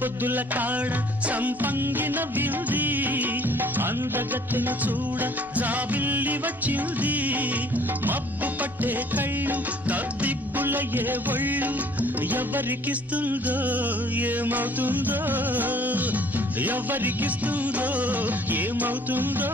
పొద్దుల కాడ సంపంగిన వింది అందగత్తెను చూడ జాబిల్లి వచ్చింది మబ్బు పట్టే కళ్ళు తద్దిబ్బులయ్యే ఒళ్ళు ఎవరికిస్తుందో ఏమవుతుందో ఎవరికిస్తుందో ఏమవుతుందో